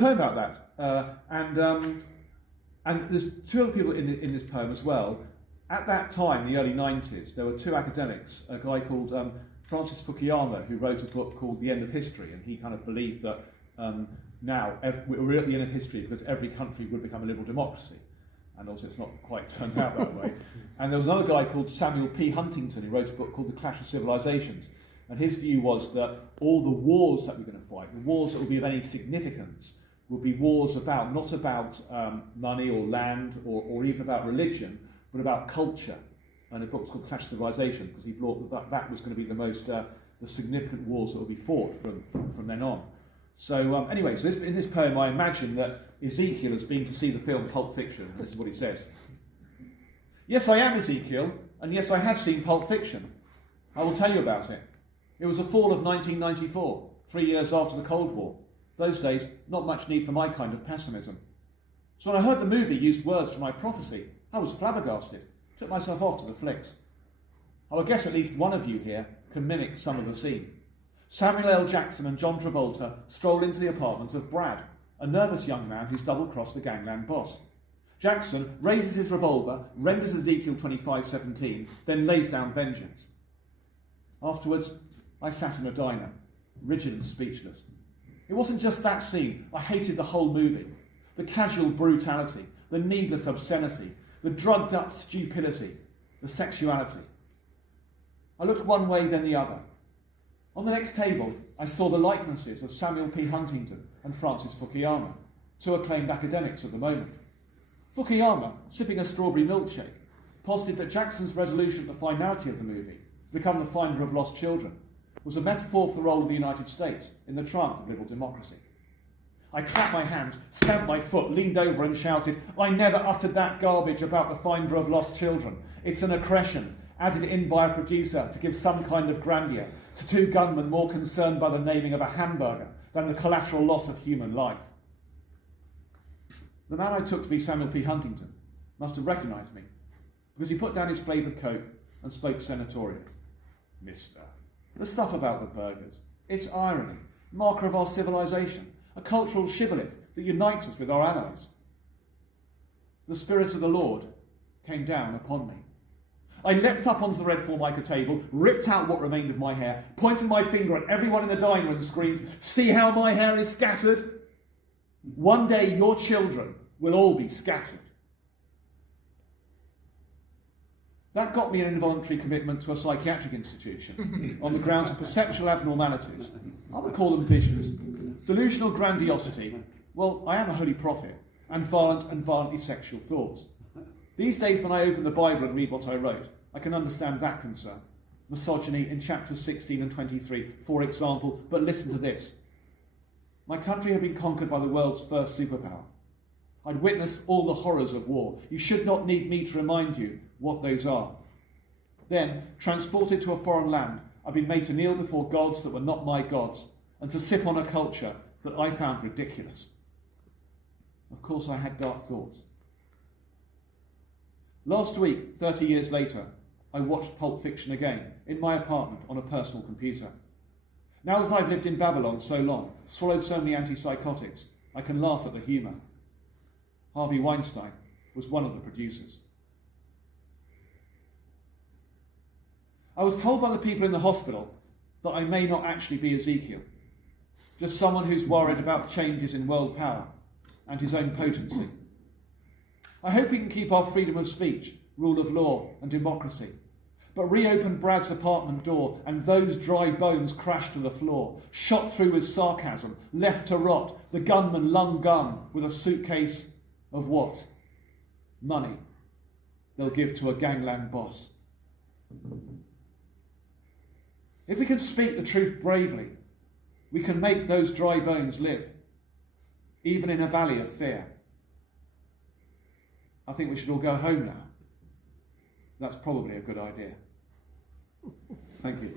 poem about that, and there's two other people in this poem as well. At that time, the early 90s, there were two academics, a guy called Francis Fukuyama, who wrote a book called The End of History, and he kind of believed that now we're at the end of history because every country would become a liberal democracy. And also it's not quite turned out that way. And there was another guy called Samuel P. Huntingdon who wrote a book called The Clash of Civilizations. And his view was that all the wars that we're going to fight, the wars that will be of any significance, will be wars not about money or land or even about religion, but about culture. And the book was called The Clash of Civilizations because he thought that was going to be the significant wars that will be fought from then on. So anyway, in this poem I imagine that Ezekiel has been to see the film Pulp Fiction. This is what he says. Yes, I am Ezekiel, and yes, I have seen Pulp Fiction. I will tell you about it. It was the fall of 1994, 3 years after the Cold War. Those days, not much need for my kind of pessimism. So when I heard the movie used words from my prophecy, I was flabbergasted. Took myself off to the flicks. I would guess at least one of you here can mimic some of the scene. Samuel L. Jackson and John Travolta stroll into the apartment of Brad, a nervous young man who's double-crossed the gangland boss. Jackson raises his revolver, renders Ezekiel 25:17, then lays down vengeance. Afterwards, I sat in a diner, rigid and speechless. It wasn't just that scene. I hated the whole movie. The casual brutality, the needless obscenity, the drugged-up stupidity, the sexuality. I looked one way, then the other. On the next table, I saw the likenesses of Samuel P. Huntingdon and Francis Fukuyama, two acclaimed academics of the moment. Fukuyama, sipping a strawberry milkshake, posited that Jackson's resolution at the finality of the movie, to become the finder of lost children, was a metaphor for the role of the United States in the triumph of liberal democracy. I clapped my hands, stamped my foot, leaned over and shouted, I never uttered that garbage about the finder of lost children. It's an accretion, added in by a producer to give some kind of grandeur to two gunmen more concerned by the naming of a hamburger than the collateral loss of human life. The man I took to be Samuel P. Huntingdon must have recognised me, because he put down his flavoured Coke and spoke senatorially. Mister, the stuff about the burgers, it's irony, marker of our civilization, a cultural shibboleth that unites us with our allies. The Spirit of the Lord came down upon me. I leapt up onto the red Formica table, ripped out what remained of my hair, pointed my finger at everyone in the dining room and screamed, see how my hair is scattered? One day your children will all be scattered. That got me an involuntary commitment to a psychiatric institution on the grounds of perceptual abnormalities. I would call them visions. Delusional grandiosity. Well, I am a holy prophet, and violent and violently sexual thoughts. These days when I open the Bible and read what I wrote, I can understand that concern. Misogyny in chapters 16 and 23, for example, but listen to this. My country had been conquered by the world's first superpower. I'd witnessed all the horrors of war. You should not need me to remind you what those are. Then, transported to a foreign land, I'd been made to kneel before gods that were not my gods, and to sip on a culture that I found ridiculous. Of course, I had dark thoughts. Last week, 30 years later, I watched Pulp Fiction again, in my apartment on a personal computer. Now that I've lived in Babylon so long, swallowed so many antipsychotics, I can laugh at the humour. Harvey Weinstein was one of the producers. I was told by the people in the hospital that I may not actually be Ezekiel, just someone who's worried about changes in world power and his own potency. I hope we can keep our freedom of speech, rule of law and democracy, but reopen Brad's apartment door and those dry bones crash to the floor, shot through with sarcasm, left to rot, the gunman lung gun with a suitcase of what? Money they'll give to a gangland boss. If we can speak the truth bravely, we can make those dry bones live, even in a valley of fear. I think we should all go home now. That's probably a good idea. Thank you.